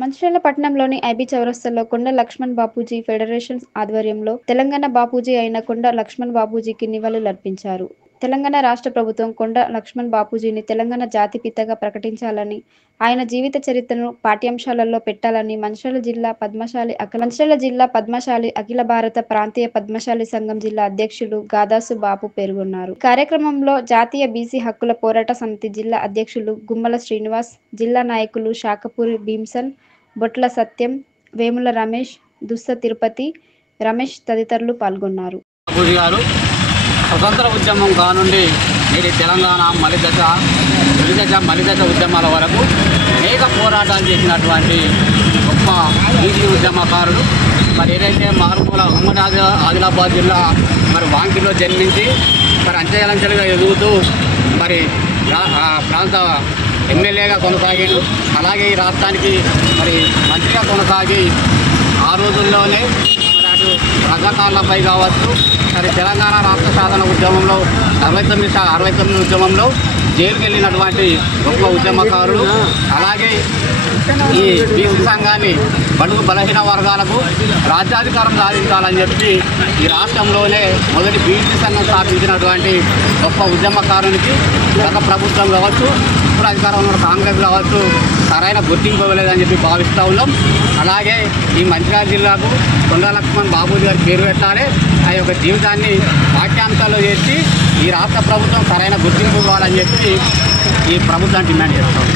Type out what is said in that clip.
మంచిర్యాల పట్టణంలోని ఐబీ చౌరస్తాలో కొండ లక్ష్మణ్ బాపూజీ ఫెడరేషన్ ఆధ్వర్యంలో తెలంగాణ బాపూజీ అయిన కొండ లక్ష్మణ్ బాపూజీకి నివాళులర్పించారు. తెలంగాణ రాష్ట్ర ప్రభుత్వం కొండ లక్ష్మణ్ బాపూజీని తెలంగాణ జాతిపితగా ప్రకటించాలని, ఆయన జీవిత చరిత్రను పాఠ్యాంశాలలో పెట్టాలని మంచిర్యాల జిల్లా పద్మశాలి అఖిల భారత ప్రాంతీయ పద్మశాలి సంఘం జిల్లా అధ్యక్షులు గాదాసు బాపు పేర్కొన్నారు. కార్యక్రమంలో జాతీయ బీసీ హక్కుల పోరాట సమితి జిల్లా అధ్యక్షులు గుమ్మల శ్రీనివాస్, జిల్లా నాయకులు శాఖపూరి భీమ్సన్, బొట్ల సత్యం, వేముల రమేష్, దుస్స తిరుపతి రమేష్ తదితరులు పాల్గొన్నారు. బాపూజీ గారు స్వతంత్ర ఉద్యమం కానుండి నేటి తెలంగాణ మలిదశ ఉద్యమాల వరకు అనేక పోరాటాలు చేసినటువంటి గొప్ప బీసీ ఉద్యమకారుడు. మరి ఏదైతే మారుమూల ఉమ్మడి ఆదిలాబాద్ జిల్లా వాంకిలో జన్మించి అంచెలంచెలుగా ఎదుగుతూ ప్రాంత ఎమ్మెల్యేగా కొనసాగాడు. అలాగే ఈ రాష్ట్రానికి మంచిగా కొనసాగి ఆ రోజుల్లోనే అటు రజాకారులపై కావచ్చు, తెలంగాణ రాష్ట్ర సాధన ఉద్యమంలో 69 ఉద్యమంలో జైలుకి వెళ్ళినటువంటి గొప్ప ఉద్యమకారుడు. అలాగే ఈ బీసీ సంఘాన్ని బడుగు బలహీన వర్గాలకు రాజ్యాధికారం సాధించాలని చెప్పి ఈ రాష్ట్రంలోనే మొదటి బీసీ సంఘం స్థాపించినటువంటి గొప్ప ఉద్యమకారునికి గత ప్రభుత్వం కావచ్చు, ఇప్పుడు అధికారంలో కాంగ్రెస్ కావచ్చు సరైన గుర్తింపు ఇవ్వలేదని చెప్పి భావిస్తూ ఉన్నాం. అలాగే ఈ మంచిర్యాల జిల్లాకు కొండ లక్ష్మణ్ బాపూజీ గారి పేరు పెట్టాలి. ఆ యొక్క జీవితాన్ని పాఠ్యాంశాల్లో చేసి ఈ రాష్ట్ర ప్రభుత్వం సరైన గుర్తింపు ఇవ్వాలని చెప్పి ఈ ప్రభుత్వాన్ని డిమాండ్ చేస్తాం.